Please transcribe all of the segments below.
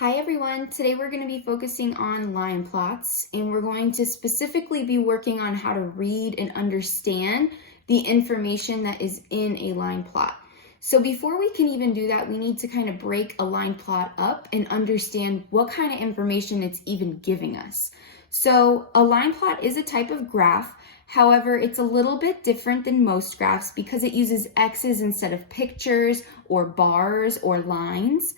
Hi everyone, today we're going to be focusing on line plots and we're going to specifically be working on how to read and understand the information that is in a line plot. So before we can even do that, we need to kind of break a line plot up and understand what kind of information it's even giving us. So a line plot is a type of graph. However, it's a little bit different than most graphs because it uses X's instead of pictures or bars or lines.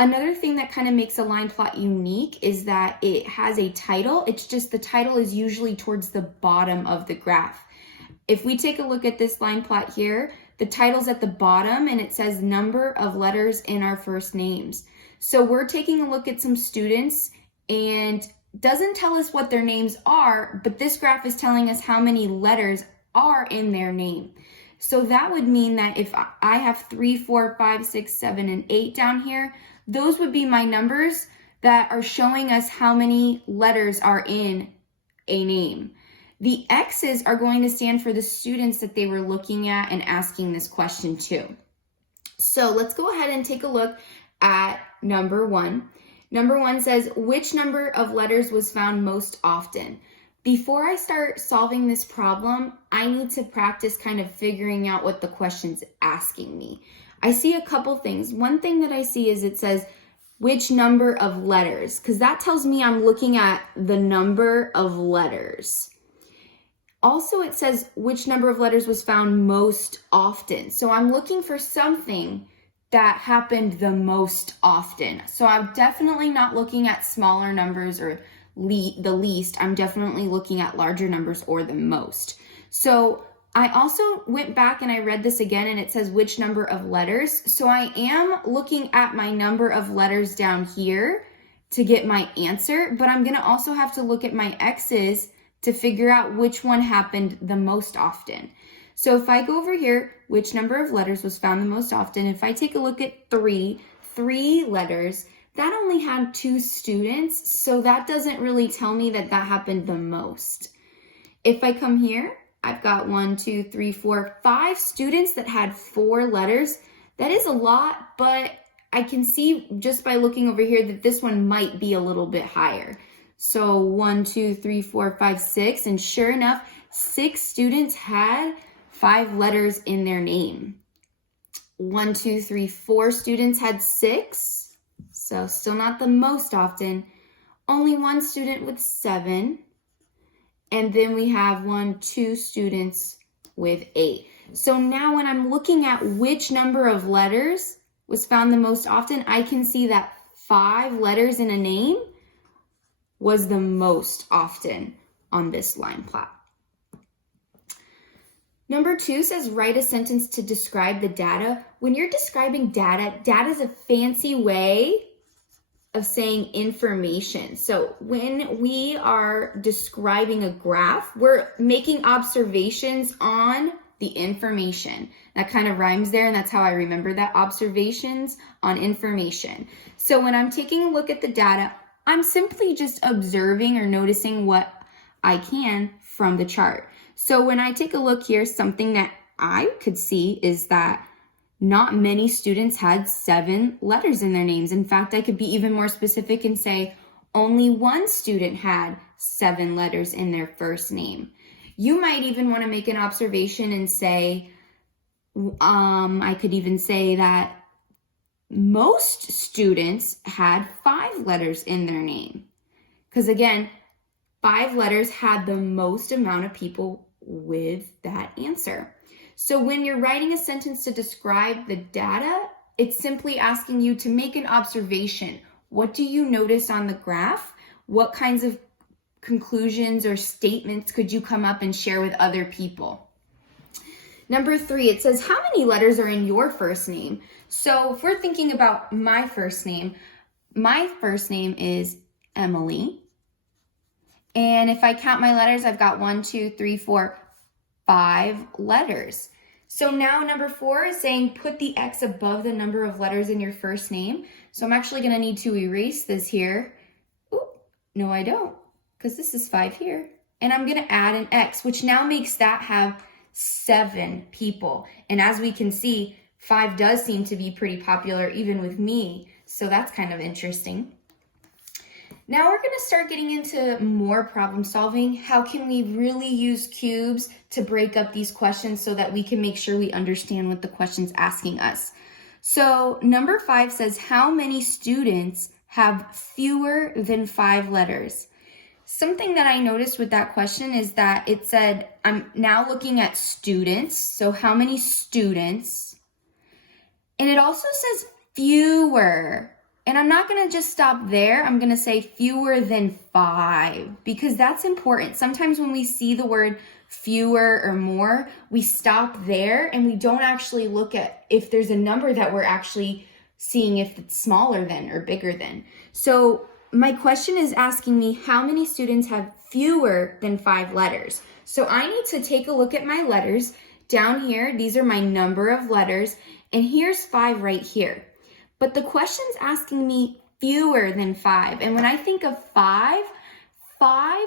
Another thing that kind of makes a line plot unique is that it has a title. It's just the title is usually towards the bottom of the graph. If we take a look at this line plot here, the title's at the bottom and it says number of letters in our first names. So we're taking a look at some students and doesn't tell us what their names are, but this graph is telling us how many letters are in their name. So that would mean that if I have 3, 4, 5, 6, 7, and 8 down here, those would be my numbers that are showing us how many letters are in a name. The X's are going to stand for the students that they were looking at and asking this question to. So let's go ahead and take a look at number 1. Number 1 says, which number of letters was found most often? Before I start solving this problem, I need to practice kind of figuring out what the question's asking me. I see a couple things. One thing that I see is it says, which number of letters? Because that tells me I'm looking at the number of letters. Also, it says, which number of letters was found most often? So I'm looking for something that happened the most often. So I'm definitely not looking at smaller numbers or the least. I'm definitely looking at larger numbers or the most. So I also went back and I read this again and it says which number of letters. So I am looking at my number of letters down here to get my answer, but I'm gonna also have to look at my X's to figure out which one happened the most often. So if I go over here, which number of letters was found the most often, if I take a look at three letters, that only had 2 students, so that doesn't really tell me that that happened the most. If I come here, I've got 1, 2, 3, 4, 5 students that had 4 letters. That is a lot, but I can see just by looking over here that this one might be a little bit higher. So 1, 2, 3, 4, 5, 6, and sure enough, 6 students had 5 letters in their name. 1, 2, 3, 4 students had 6. So still not the most often. Only 1 student with 7. And then we have 2 students with 8. So now when I'm looking at which number of letters was found the most often, I can see that 5 letters in a name was the most often on this line plot. Number 2 says write a sentence to describe the data. When you're describing data, data is a fancy way of saying information. So when we are describing a graph, we're making observations on the information. That kind of rhymes there, and that's how I remember that, observations on information. So when I'm taking a look at the data, I'm simply just observing or noticing what I can from the chart. So when I take a look here, something that I could see is that not many students had 7 letters in their names. In fact, I could be even more specific and say only 1 student had 7 letters in their first name. You might even want to make an observation and say, I could even say that most students had 5 letters in their name. Because again, 5 letters had the most amount of people with that answer. So when you're writing a sentence to describe the data, it's simply asking you to make an observation. What do you notice on the graph? What kinds of conclusions or statements could you come up and share with other people? Number 3, it says, how many letters are in your first name? So if we're thinking about my first name is Emily. And if I count my letters, I've got 1, 2, 3, 4, 5 letters. So now number 4 is saying put the X above the number of letters in your first name. So I'm actually going to need to erase this here. Oop, no, I don't, because this is 5 here. And I'm going to add an X, which now makes that have 7 people. And as we can see, 5 does seem to be pretty popular even with me. So that's kind of interesting. Now we're going to start getting into more problem solving. How can we really use cubes to break up these questions so that we can make sure we understand what the question's asking us? So number 5 says, how many students have fewer than 5 letters? Something that I noticed with that question is that it said, I'm now looking at students. So how many students? And it also says fewer. And I'm not going to just stop there. I'm going to say fewer than 5 because that's important. Sometimes when we see the word fewer or more, we stop there and we don't actually look at if there's a number that we're actually seeing if it's smaller than or bigger than. So my question is asking me how many students have fewer than 5 letters. So I need to take a look at my letters. Down here, these are my number of letters, and here's 5 right here. But the question's asking me fewer than 5. And when I think of 5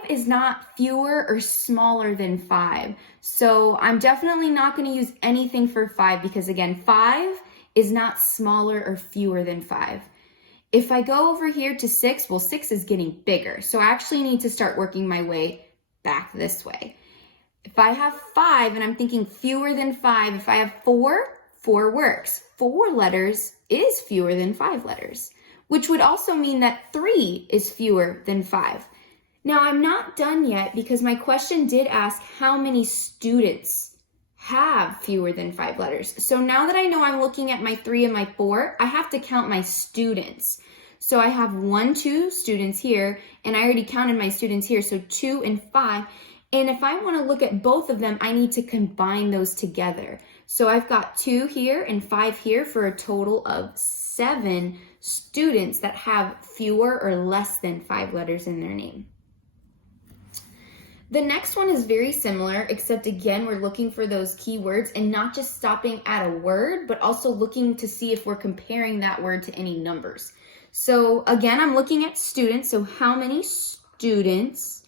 is not fewer or smaller than 5. So I'm definitely not going to use anything for 5 because, again, 5 is not smaller or fewer than 5. If I go over here to 6, well, 6 is getting bigger. So I actually need to start working my way back this way. If I have 5 and I'm thinking fewer than 5, if I have 4 works. 4 letters is fewer than 5 letters, which would also mean that 3 is fewer than 5. Now, I'm not done yet because my question did ask how many students have fewer than 5 letters. So now that I know I'm looking at my 3 and my 4, I have to count my students. So I have 1, 2 students here, and I already counted my students here, so 2 and 5. And if I want to look at both of them, I need to combine those together. So I've got 2 here and 5 here for a total of 7 students that have fewer or less than 5 letters in their name. The next one is very similar, except again, we're looking for those keywords and not just stopping at a word, but also looking to see if we're comparing that word to any numbers. So again, I'm looking at students. So how many students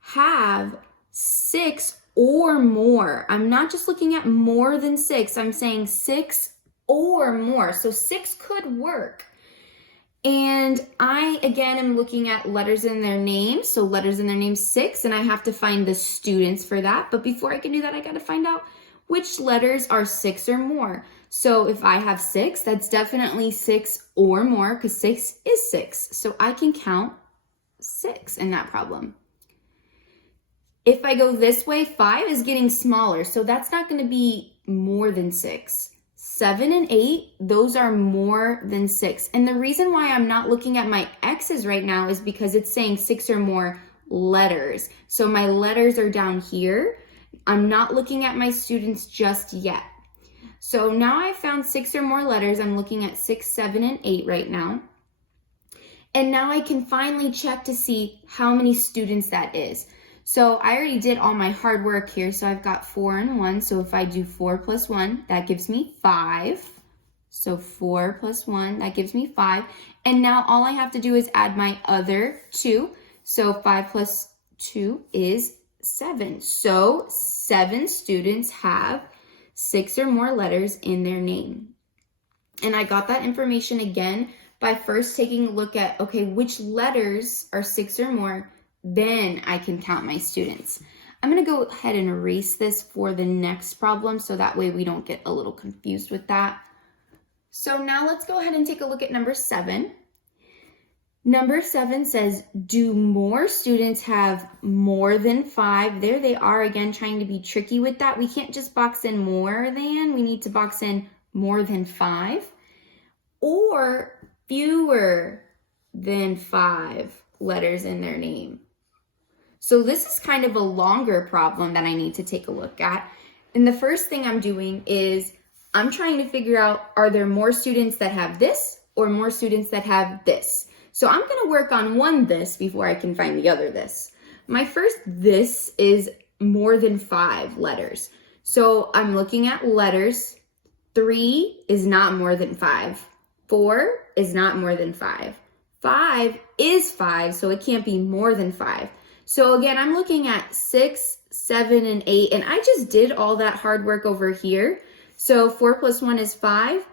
have 6 or more? I'm not just looking at more than 6. I'm saying 6 or more. So 6 could work. And I, again, am looking at letters in their name. So letters in their name 6, and I have to find the students for that. But before I can do that, I got to find out which letters are 6 or more. So if I have 6, that's definitely 6 or more because 6 is 6. So I can count 6 in that problem. If I go this way, 5 is getting smaller, so that's not going to be more than 6. 7 and 8, those are more than 6. And the reason why I'm not looking at my X's right now is because it's saying 6 or more letters. So my letters are down here. I'm not looking at my students just yet. So now I've found 6 or more letters. I'm looking at 6, 7, and 8 right now. And now I can finally check to see how many students that is. So I already did all my hard work here. So I've got 4 and 1. So if I do 4 plus 1, that gives me 5. So 4 plus 1, that gives me 5. And now all I have to do is add my other 2. So 5 plus 2 is 7. So 7 students have 6 or more letters in their name. And I got that information again by first taking a look at, okay, which letters are 6 or more. Then I can count my students. I'm going to go ahead and erase this for the next problem so that way we don't get a little confused with that. So now let's go ahead and take a look at number 7. Number 7 says, do more students have more than 5? There they are again trying to be tricky with that. We can't just box in more than, we need to box in more than 5 or fewer than 5 letters in their name. So this is kind of a longer problem that I need to take a look at. And the first thing I'm doing is I'm trying to figure out, are there more students that have this or more students that have this? So I'm going to work on one this before I can find the other this. My first this is more than 5 letters. So I'm looking at letters. 3 is not more than 5. 4 is not more than 5. 5 is 5, so it can't be more than 5. So again, I'm looking at 6, 7, and 8, and I just did all that hard work over here. So 4 plus 1 is 5.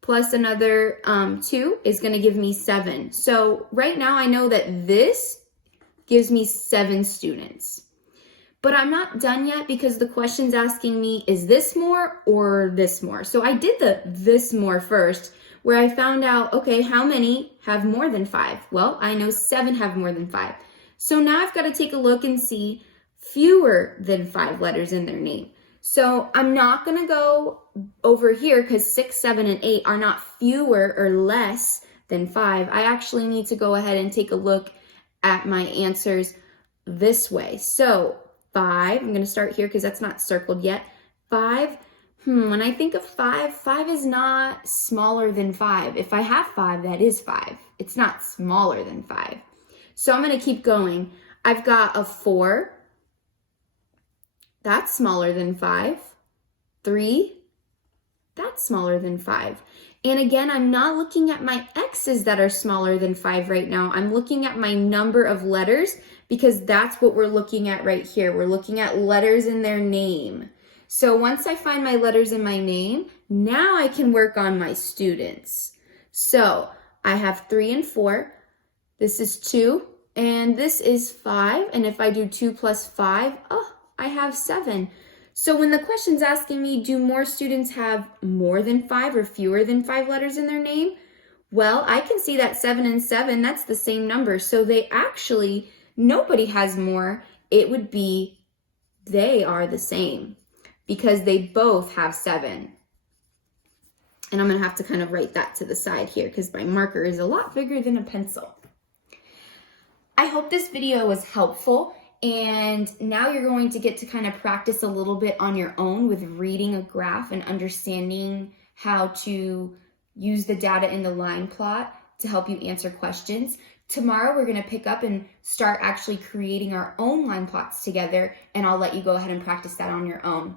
plus another 2 is going to give me 7. So right now I know that this gives me 7 students. But I'm not done yet because the question's asking me, is this more or this more? So I did the this more first, where I found out, okay, how many have more than 5? Well, I know 7 have more than 5. So now I've got to take a look and see fewer than 5 letters in their name. So I'm not going to go over here because 6, 7, and 8 are not fewer or less than 5. I actually need to go ahead and take a look at my answers this way. So 5, I'm going to start here because that's not circled yet. 5, when I think of 5, 5 is not smaller than 5. If I have 5, that is 5. It's not smaller than 5. So I'm going to keep going. I've got a 4. That's smaller than 5. 3, that's smaller than 5. And again, I'm not looking at my X's that are smaller than 5 right now. I'm looking at my number of letters because that's what we're looking at right here. We're looking at letters in their name. So once I find my letters in my name, now I can work on my students. So I have 3 and 4. This is 2 and this is 5. And if I do 2 plus 5, I have 7. So when the question's asking me, do more students have more than 5 or fewer than 5 letters in their name? Well, I can see that 7 and 7, that's the same number. So they actually, nobody has more. It would be they are the same because they both have 7. And I'm going to have to kind of write that to the side here because my marker is a lot bigger than a pencil. I hope this video was helpful. And now you're going to get to kind of practice a little bit on your own with reading a graph and understanding how to use the data in the line plot to help you answer questions. Tomorrow, we're going to pick up and start actually creating our own line plots together, and I'll let you go ahead and practice that on your own.